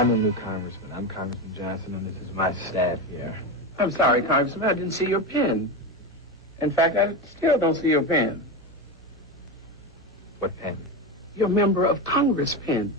I'm the new congressman. I'm Congressman Johnson, and this is my staff here. I'm sorry, Congressman, I didn't see your pen. In fact, I still don't see your pen. What pen? Your member of Congress pen.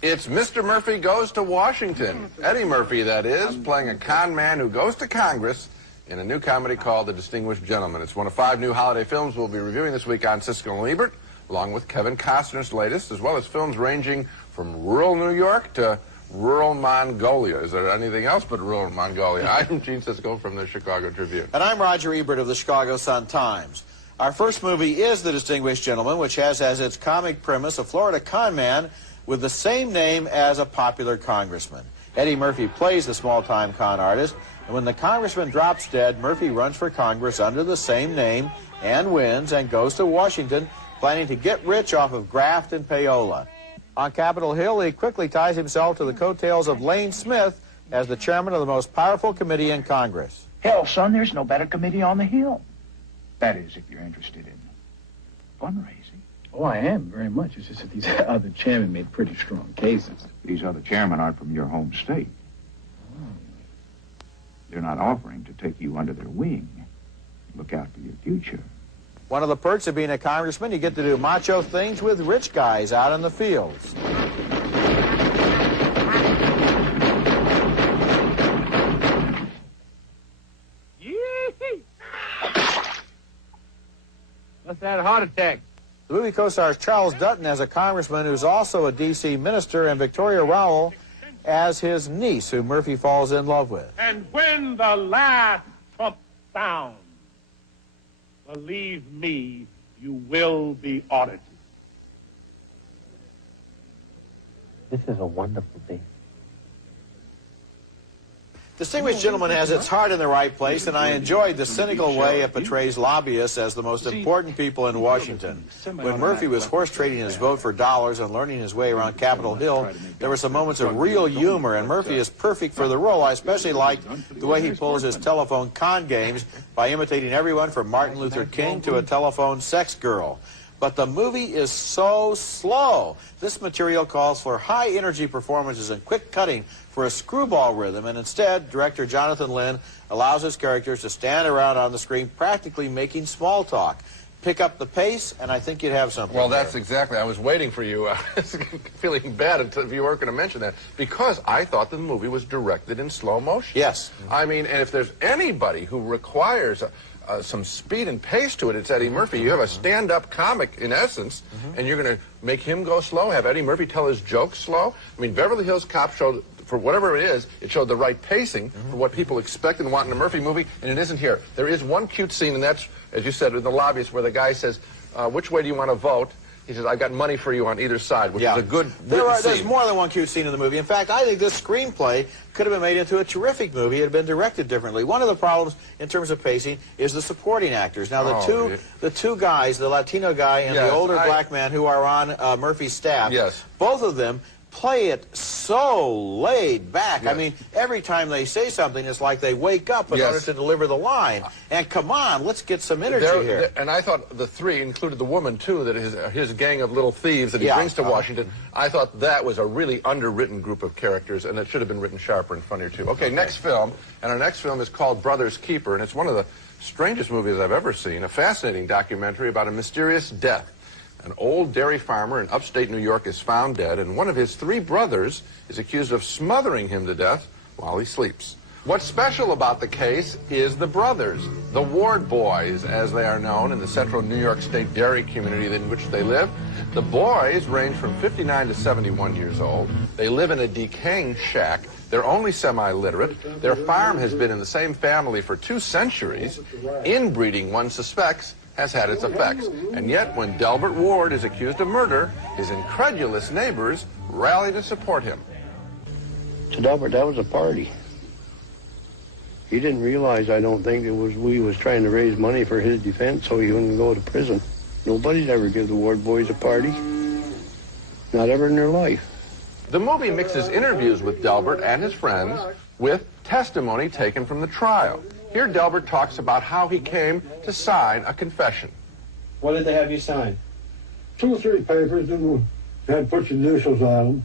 It's Mr. Murphy Goes to Washington. Eddie Murphy, that is, playing a con man who goes to Congress in a new comedy called The Distinguished Gentleman. It's one of 5 new holiday films we'll be reviewing this week on Siskel and Ebert, along with Kevin Costner's latest, as well as films ranging from rural New York to rural Mongolia. Is there anything else but rural Mongolia? I'm Gene Siskel from the Chicago Tribune. And I'm Roger Ebert of the Chicago Sun-Times. Our first movie is The Distinguished Gentleman, which has as its comic premise a Florida con man with the same name as a popular congressman. Eddie Murphy plays the small-time con artist, and when the congressman drops dead, Murphy runs for Congress under the same name and wins and goes to Washington, planning to get rich off of graft and payola. On Capitol Hill, he quickly ties himself to the coattails of Lane Smith as the chairman of the most powerful committee in Congress. Hell, son, there's no better committee on the Hill. That is, if you're interested in fundraising. Oh, I am, very much. It's just that these other chairmen made pretty strong cases. These other chairmen aren't from your home state. They're not offering to take you under their wing. Look out for your future. One of the perks of being a congressman, you get to do macho things with rich guys out in the fields. What's that, a heart attack? The movie co-stars Charles Dutton as a congressman who's also a D.C. minister, and Victoria Rowell as his niece, who Murphy falls in love with. And when the last trump sounds, believe me, you will be audited. This is a wonderful day. Distinguished Gentleman has its heart in the right place, and I enjoyed the cynical way it portrays lobbyists as the most important people in Washington. When Murphy was horse trading his vote for dollars and learning his way around Capitol Hill, there were some moments of real humor, and Murphy is perfect for the role. I especially liked the way he pulls his telephone con games by imitating everyone from Martin Luther King to a telephone sex girl. But the movie is so slow. This material calls for high-energy performances and quick cutting for a screwball rhythm, and instead, director Jonathan Lynn allows his characters to stand around on the screen practically making small talk. Pick up the pace, and I think you'd have something. Well, that's exactly. I was waiting for you. I was feeling bad if you weren't going to mention that, because I thought the movie was directed in slow motion. Yes. I mean, and if there's anybody who requires some speed and pace to it, it's Eddie Murphy. You have a stand-up comic, in essence, and you're going to make him go slow, have Eddie Murphy tell his jokes slow. I mean, Beverly Hills Cop showed, for whatever it is, it showed the right pacing for what people expect and want in a Murphy movie, and it isn't here. There is one cute scene, and that's, as you said, in the lobbyist, where the guy says, which way do you want to vote? He says, I've got money for you on either side, which is a good There's more than one cute scene in the movie. In fact, I think this screenplay could have been made into a terrific movie. It had been directed differently. One of the problems in terms of pacing is the supporting actors. Now, the two guys, the Latino guy and the older black man who are on Murphy's staff, both of them play it so laid back. Yes. I mean, every time they say something, it's like they wake up in order to deliver the line. And come on, let's get some energy here. And I thought the three included the woman, too, that his gang of little thieves that he brings to Washington. I thought that was a really underwritten group of characters, and it should have been written sharper and funnier, too. Okay, next film. And our next film is called Brother's Keeper, and it's one of the strangest movies I've ever seen, a fascinating documentary about a mysterious death. An old dairy farmer in upstate New York is found dead, and one of his 3 brothers is accused of smothering him to death while he sleeps. What's special about the case is the brothers, the Ward boys, as they are known in the central New York State dairy community in which they live. The boys range from 59 to 71 years old. They live in a decaying shack. They're only semi-literate. Their farm has been in the same family for 2 centuries. Inbreeding, one suspects, has had its effects. And yet, when Delbert Ward is accused of murder, his incredulous neighbors rally to support him. To Delbert, that was a party. He didn't realize, I don't think, we was trying to raise money for his defense so he wouldn't go to prison. Nobody's ever give the Ward boys a party. Not ever in their life. The movie mixes interviews with Delbert and his friends with testimony taken from the trial. Here, Delbert talks about how he came to sign a confession. What did they have you sign? 2 or 3 papers, and had put your initials on them.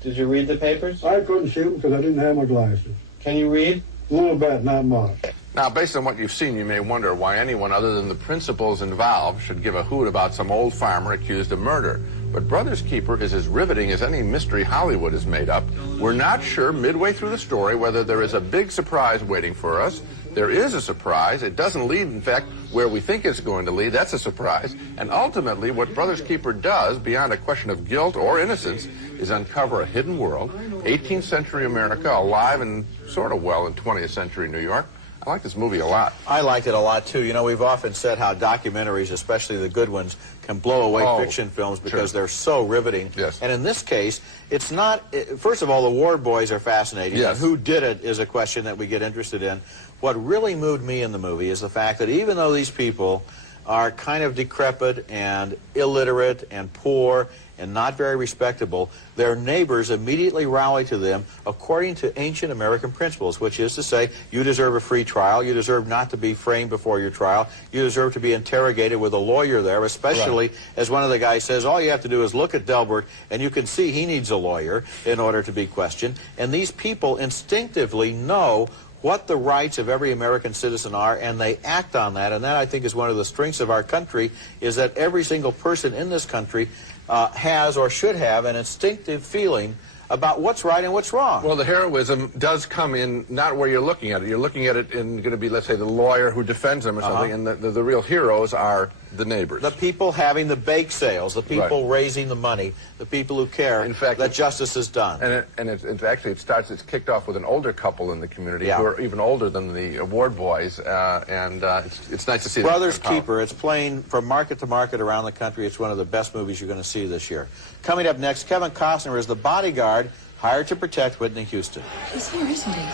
Did you read the papers? I couldn't see them because I didn't have my glasses. Can you read? A little bit, not much. Now, based on what you've seen, you may wonder why anyone other than the principals involved should give a hoot about some old farmer accused of murder. But Brothers Keeper is as riveting as any mystery Hollywood has made up. We're not sure midway through the story whether there is a big surprise waiting for us. There is a surprise. It doesn't lead, in fact, where we think it's going to lead. That's a surprise. And ultimately, what Brothers Keeper does, beyond a question of guilt or innocence, is uncover a hidden world, 18th century America, alive and sort of well in 20th century New York. I like this movie a lot. I liked it a lot, too. You know, we've often said how documentaries, especially the good ones, can blow away fiction films because they're so riveting. Yes. And in this case, it's not... First of all, the Ward boys are fascinating. Yes. And who did it is a question that we get interested in. What really moved me in the movie is the fact that even though these people are kind of decrepit and illiterate and poor and not very respectable, their neighbors immediately rally to them according to ancient American principles, which is to say, you deserve a free trial, you deserve not to be framed before your trial, you deserve to be interrogated with a lawyer there, especially as one of the guys says, all you have to do is look at Delbert and you can see he needs a lawyer in order to be questioned. And these people instinctively know what the rights of every American citizen are, and they act on that. And that, I think, is one of the strengths of our country, is that every single person in this country has or should have an instinctive feeling about what's right and what's wrong. Well, the heroism does come in not where you're looking at it. You're looking at it in going to be, let's say, the lawyer who defends them or something, and the real heroes are the neighbors. The people having the bake sales, the people raising the money, the people who care in fact, that justice is done. And it's kicked off with an older couple in the community who are even older than the Ward boys, and it's nice to see Brothers Keeper. It's playing from market to market around the country. It's one of the best movies you're going to see this year. Coming up next, Kevin Costner is the bodyguard hired to protect Whitney Houston. He's here, isn't he?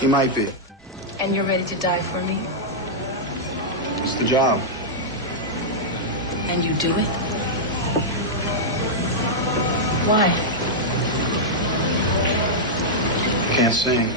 He might be. And you're ready to die for me? It's the job. And you do it? Why? Can't sing.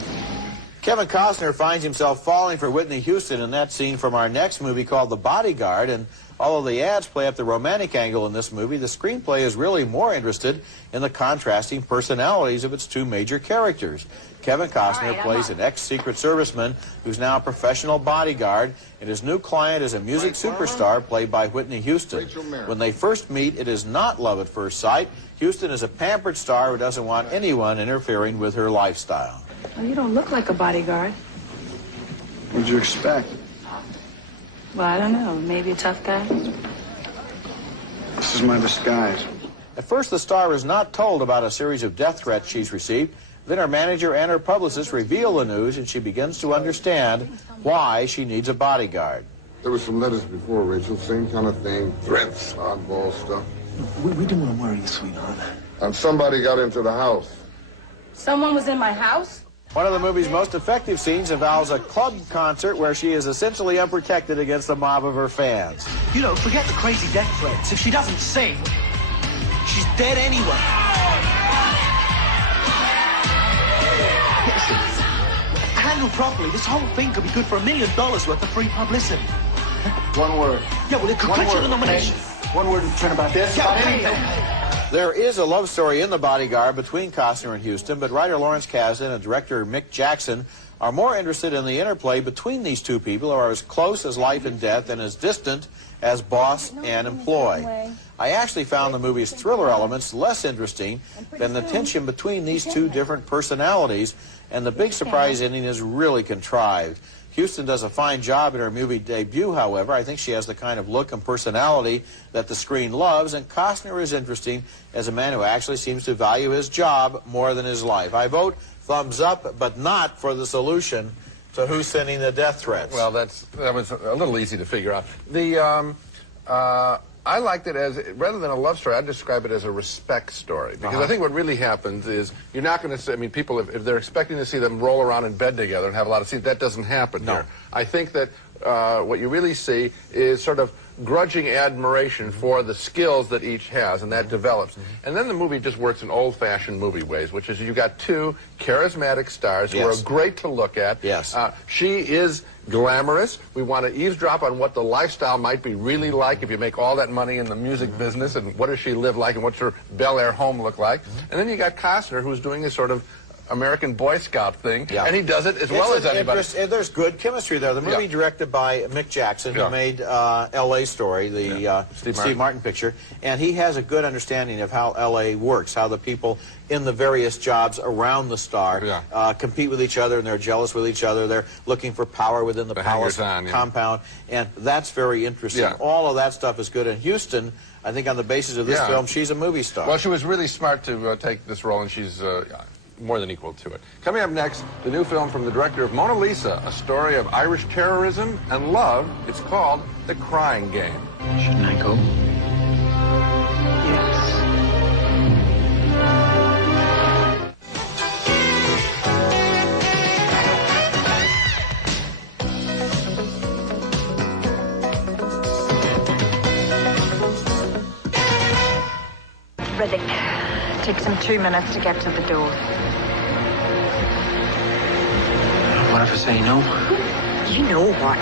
Kevin Costner finds himself falling for Whitney Houston in that scene from our next movie called The Bodyguard, and although the ads play up the romantic angle in this movie, the screenplay is really more interested in the contrasting personalities of its two major characters. Kevin Costner plays an ex-Secret Serviceman who's now a professional bodyguard, and his new client is a music superstar played by Whitney Houston. When they first meet, it is not love at first sight. Houston is a pampered star who doesn't want anyone interfering with her lifestyle. Well, you don't look like a bodyguard. What'd you expect? Well, I don't know. Maybe a tough guy? This is my disguise. At first, the star is not told about a series of death threats she's received. Then her manager and her publicist reveal the news, and she begins to understand why she needs a bodyguard. There were some letters before, Rachel. Same kind of thing. Threats, oddball stuff. We don't want to worry you, sweetheart. And somebody got into the house. Someone was in my house? One of the movie's most effective scenes involves a club concert where she is essentially unprotected against a mob of her fans. You know, forget the crazy death threats. If she doesn't sing, she's dead anyway. Handled properly, this whole thing could be good for $1 million worth of free publicity. One word. Yeah, well, it could clinch the nomination. One word in turn about this. Yeah, about okay. anything. There is a love story in The Bodyguard between Costner and Houston, but writer Lawrence Kasdan and director Mick Jackson are more interested in the interplay between these two people who are as close as life and death and as distant as boss and employee. I actually found the movie's thriller elements less interesting than the tension between these two different personalities, and the big surprise ending is really contrived. Houston does a fine job in her movie debut, however. I think she has the kind of look and personality that the screen loves, and Costner is interesting as a man who actually seems to value his job more than his life. I vote thumbs up, but not for the solution to who's sending the death threats. Well, that was a little easy to figure out. I liked it as, rather than a love story, I'd describe it as a respect story. Because I think what really happens is, you're not going to see, I mean, people, if they're expecting to see them roll around in bed together and have a lot of sex, that doesn't happen here. I think that what you really see is sort of grudging admiration for the skills that each has, and that develops. And then the movie just works in old-fashioned movie ways, which is you've got two charismatic stars who are great to look at. Yes. She is glamorous. We want to eavesdrop on what the lifestyle might be really like if you make all that money in the music business, and what does she live like, and what's her Bel Air home look like. And then you got Costner, who's doing this sort of American Boy Scout thing, and he does it as well as anybody. There's good chemistry there. The movie directed by Mick Jackson, who made L.A. Story, the Steve Martin picture, and he has a good understanding of how L.A. works, how the people in the various jobs around the star compete with each other, and they're jealous with each other. They're looking for power within the palace compound, and that's very interesting. All of that stuff is good. And Houston, I think on the basis of this film, she's a movie star. Well, she was really smart to take this role, and she's more than equal to it. Coming up next, the new film from the director of Mona Lisa, a story of Irish terrorism and love. It's called The Crying Game. Shouldn't I go? Riddick, takes him 2 minutes to get to the door. What if I say no? You know what.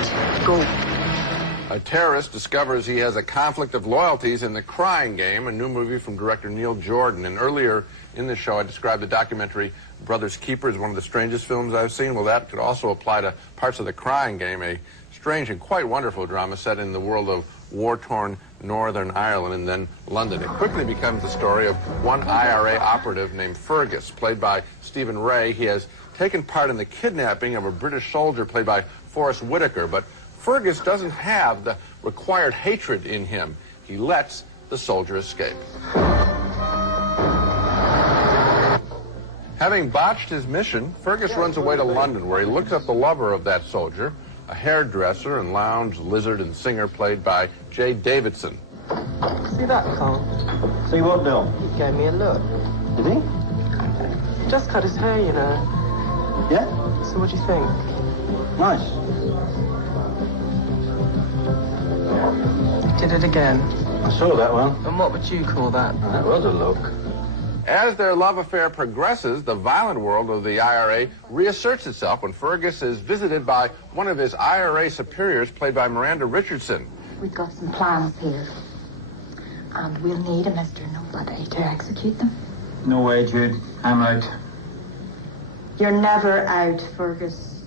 Go. A terrorist discovers he has a conflict of loyalties in The Crying Game, a new movie from director Neil Jordan. And earlier in the show, I described the documentary Brothers Keeper as one of the strangest films I've seen. Well, that could also apply to parts of The Crying Game, a strange and quite wonderful drama set in the world of war-torn Northern Ireland and then London. It quickly becomes the story of one IRA operative named Fergus, played by Stephen Ray. He has taken part in the kidnapping of a British soldier played by Forrest Whitaker, but Fergus doesn't have the required hatred in him. He lets the soldier escape. Having botched his mission, Fergus runs away to London, where he looks up the lover of that soldier, a hairdresser and lounge lizard and singer played by Jay Davidson. See that, Carl? See what, Bill? He gave me a look. Did he? He just cut his hair, you know. Yeah? So what do you think? Nice. Did it again. I saw that one. And what would you call that? That was a look. As their love affair progresses, the violent world of the IRA reasserts itself when Fergus is visited by one of his IRA superiors, played by Miranda Richardson. We've got some plans here, and we'll need a Mr. Nobody to execute them. No way, Jude. I'm out. You're never out, Fergus.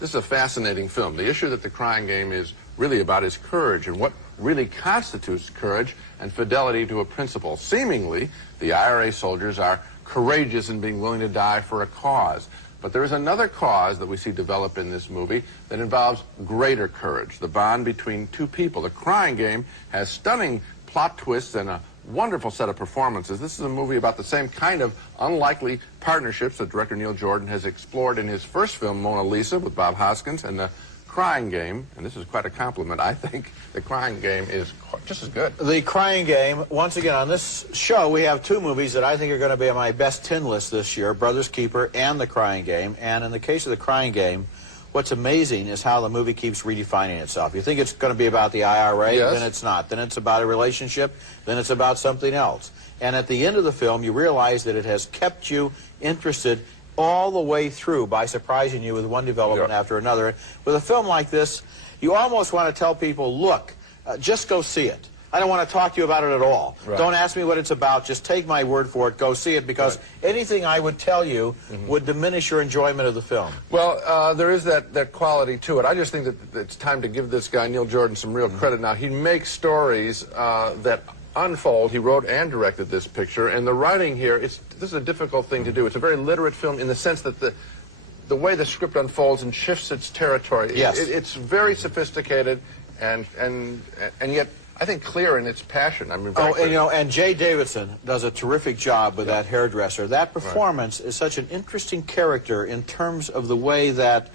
This is a fascinating film. The issue that The Crying Game is really about is courage, and what really constitutes courage and fidelity to a principle. Seemingly, the IRA soldiers are courageous in being willing to die for a cause. But there is another cause that we see develop in this movie that involves greater courage, the bond between two people. The Crying Game has stunning plot twists and a wonderful set of performances. This is a movie about the same kind of unlikely partnerships that director Neil Jordan has explored in his first film, Mona Lisa, with Bob Hoskins, and The Crying Game, and this is quite a compliment, I think, The Crying Game is just as good. The Crying Game, once again, on this show, we have two movies that I think are going to be on my best 10 list this year, Brothers Keeper and The Crying Game. And in the case of The Crying Game, what's amazing is how the movie keeps redefining itself. You think it's going to be about the IRA, then it's not. Then it's about a relationship, then it's about something else. And at the end of the film, you realize that it has kept you interested all the way through by surprising you with one development after another. With a film like this, you almost want to tell people, look, just go see it. I don't want to talk to you about it at all. Right. Don't ask me what it's about. Just take my word for it. Go see it, because anything I would tell you would diminish your enjoyment of the film. Well, there is that quality to it. I just think that it's time to give this guy, Neil Jordan, some real credit now. He makes stories that unfold. He wrote and directed this picture, and the writing here, this is a difficult thing to do. It's a very literate film in the sense that the way the script unfolds and shifts its territory. Yes. It's very sophisticated and yet I think clear in its passion. I mean, and Jay Davidson does a terrific job with that hairdresser. That performance is such an interesting character in terms of the way that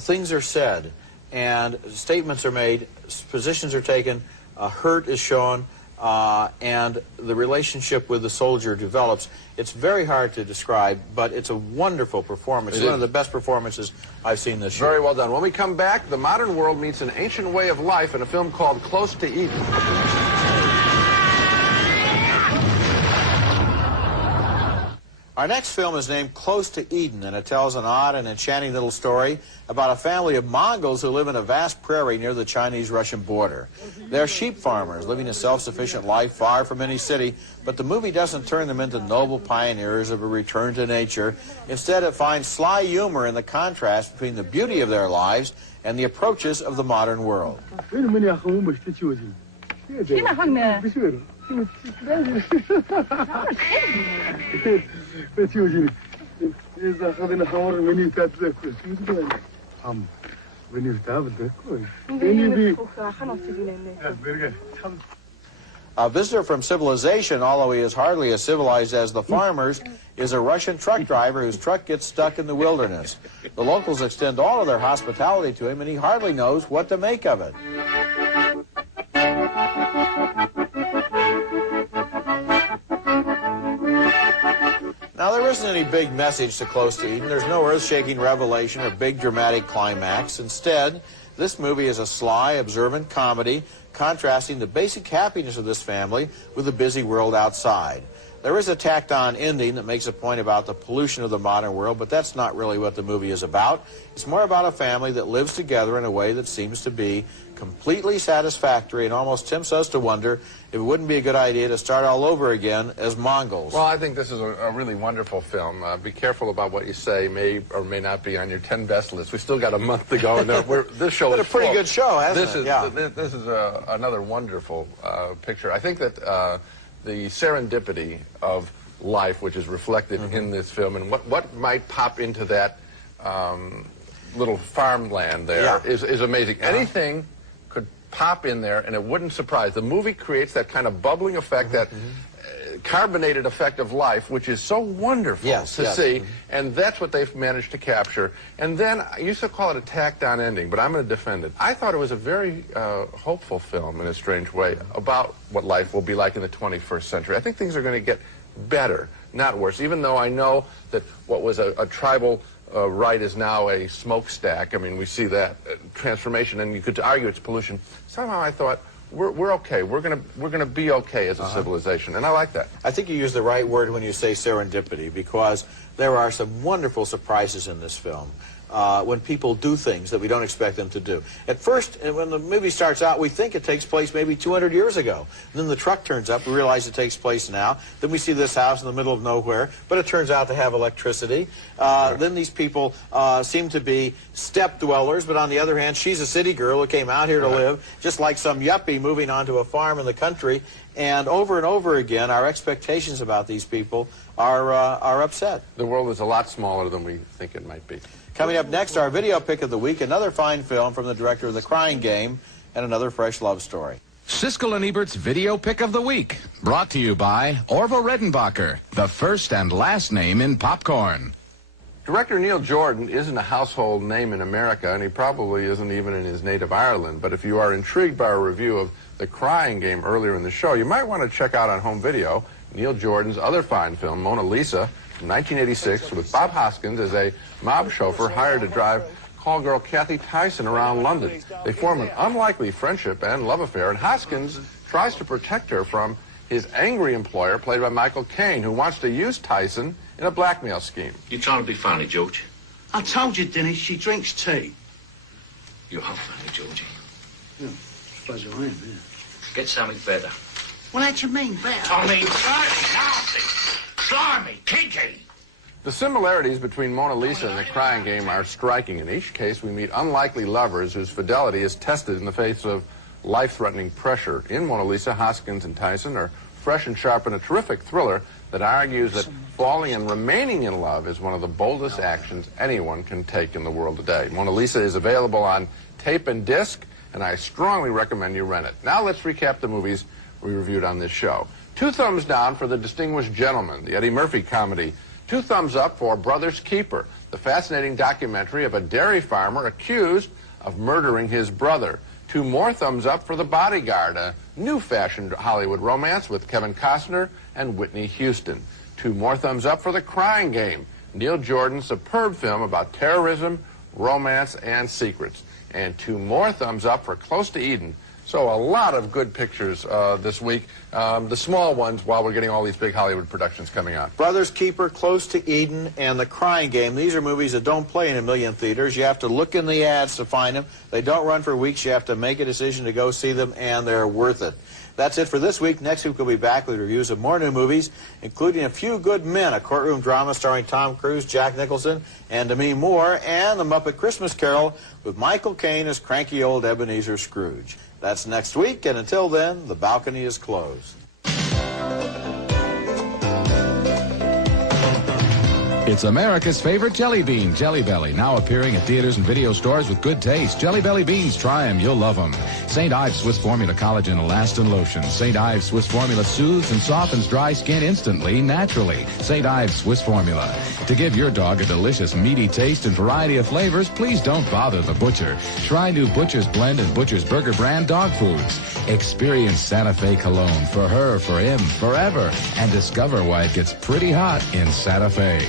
things are said and statements are made, positions are taken, hurt is shown, and the relationship with the soldier develops. It's very hard to describe, but it's a wonderful performance. It's one of the best performances I've seen this year. Very well done. When we come back, the modern world meets an ancient way of life in a film called Close to Eden. Our next film is named Close to Eden, and it tells an odd and enchanting little story about a family of Mongols who live in a vast prairie near the Chinese-Russian border. They're sheep farmers living a self-sufficient life far from any city, but the movie doesn't turn them into noble pioneers of a return to nature. Instead, it finds sly humor in the contrast between the beauty of their lives and the approaches of the modern world. A visitor from civilization, although he is hardly as civilized as the farmers, is a Russian truck driver whose truck gets stuck in the wilderness. The locals extend all of their hospitality to him, and he hardly knows what to make of it. Now, there isn't any big message to Close to Eden. There's no earth-shaking revelation or big dramatic climax. Instead, this movie is a sly, observant comedy contrasting the basic happiness of this family with the busy world outside. There is a tacked-on ending that makes a point about the pollution of the modern world, but that's not really what the movie is about. It's more about a family that lives together in a way that seems to be completely satisfactory and almost tempts us to wonder if it wouldn't be a good idea to start all over again as Mongols. Well, I think this is a really wonderful film. Be careful about what you say. May or may not be on your 10 best list. We still got a month to go. And this show is a pretty good show, hasn't it? Yeah. This is another wonderful picture. I think that the serendipity of life, which is reflected in this film, and what might pop into that little farmland there is amazing. Anything could pop in there and it wouldn't surprise. The movie creates that kind of bubbling effect, that carbonated effect of life, which is so wonderful to see, and that's what they've managed to capture. And then, I used to call it a tacked-on ending, but I'm going to defend it. I thought it was a very hopeful film, in a strange way, about what life will be like in the 21st century. I think things are going to get better, not worse, even though I know that what was a tribal right is now a smokestack. I mean, we see that transformation, and you could argue it's pollution. Somehow I thought, we're okay. We're gonna be okay as a civilization, and I like that. I think you use the right word when you say serendipity, because there are some wonderful surprises in this film. When people do things that we don't expect them to do. At first, when the movie starts out, we think it takes place maybe 200 years ago. And then the truck turns up, we realize it takes place now. Then we see this house in the middle of nowhere, but it turns out to have electricity. Then these people seem to be steppe dwellers, but on the other hand, she's a city girl who came out here to live, just like some yuppie moving onto a farm in the country. And over again, our expectations about these people are upset. The world is a lot smaller than we think it might be. Coming up next, our video pick of the week, another fine film from the director of The Crying Game, and another fresh love story. Siskel and Ebert's Video Pick of the Week, brought to you by Orville Redenbacher, the first and last name in popcorn. Director Neil Jordan isn't a household name in America, and he probably isn't even in his native Ireland. But if you are intrigued by a review of The Crying Game earlier in the show, you might want to check out on home video Neil Jordan's other fine film, Mona Lisa, from 1986, with Bob Hoskins as a mob chauffeur hired to drive call girl Kathy Tyson around London. They form an unlikely friendship and love affair, and Hoskins tries to protect her from his angry employer, played by Michael Caine, who wants to use Tyson in a blackmail scheme. You trying to be funny, George? I told you, Dennis, she drinks tea. You are funny, Georgie. Yeah, I suppose I am, yeah. Get something better. Well, how do you mean better? I mean dirty, nasty, slimy, kinky. The similarities between Mona Lisa and The Crying Game are striking. In each case, we meet unlikely lovers whose fidelity is tested in the face of life-threatening pressure. In Mona Lisa, Hoskins and Tyson are fresh and sharp in a terrific thriller that argues that falling and remaining in love is one of the boldest actions anyone can take in the world today. Mona Lisa is available on tape and disc, and I strongly recommend you rent it. Now let's recap the movies we reviewed on this show. 2 thumbs down for The Distinguished Gentleman, the Eddie Murphy comedy. 2 thumbs up for Brother's Keeper, the fascinating documentary of a dairy farmer accused of murdering his brother. 2 more thumbs up for The Bodyguard, a new-fashioned Hollywood romance with Kevin Costner and Whitney Houston. 2 more thumbs up for The Crying Game, Neil Jordan's superb film about terrorism, romance, and secrets. And 2 more thumbs up for Close to Eden. So a lot of good pictures this week. The small ones while we're getting all these big Hollywood productions coming on. Brothers Keeper, Close to Eden, and The Crying Game. These are movies that don't play in a million theaters. You have to look in the ads to find them. They don't run for weeks. You have to make a decision to go see them, and they're worth it. That's it for this week. Next week we'll be back with reviews of more new movies, including A Few Good Men, a courtroom drama starring Tom Cruise, Jack Nicholson, and Demi Moore, and The Muppet Christmas Carol with Michael Caine as cranky old Ebenezer Scrooge. That's next week, and until then, the balcony is closed. It's America's favorite jelly bean, Jelly Belly, now appearing at theaters and video stores with good taste. Jelly Belly beans, try them, you'll love them. St. Ives Swiss Formula Collagen Elastin Lotion. St. Ives Swiss Formula soothes and softens dry skin instantly, naturally. St. Ives Swiss Formula. To give your dog a delicious, meaty taste and variety of flavors, please don't bother the butcher. Try new Butcher's Blend and Butcher's Burger brand dog foods. Experience Santa Fe cologne for her, for him, forever, and discover why it gets pretty hot in Santa Fe.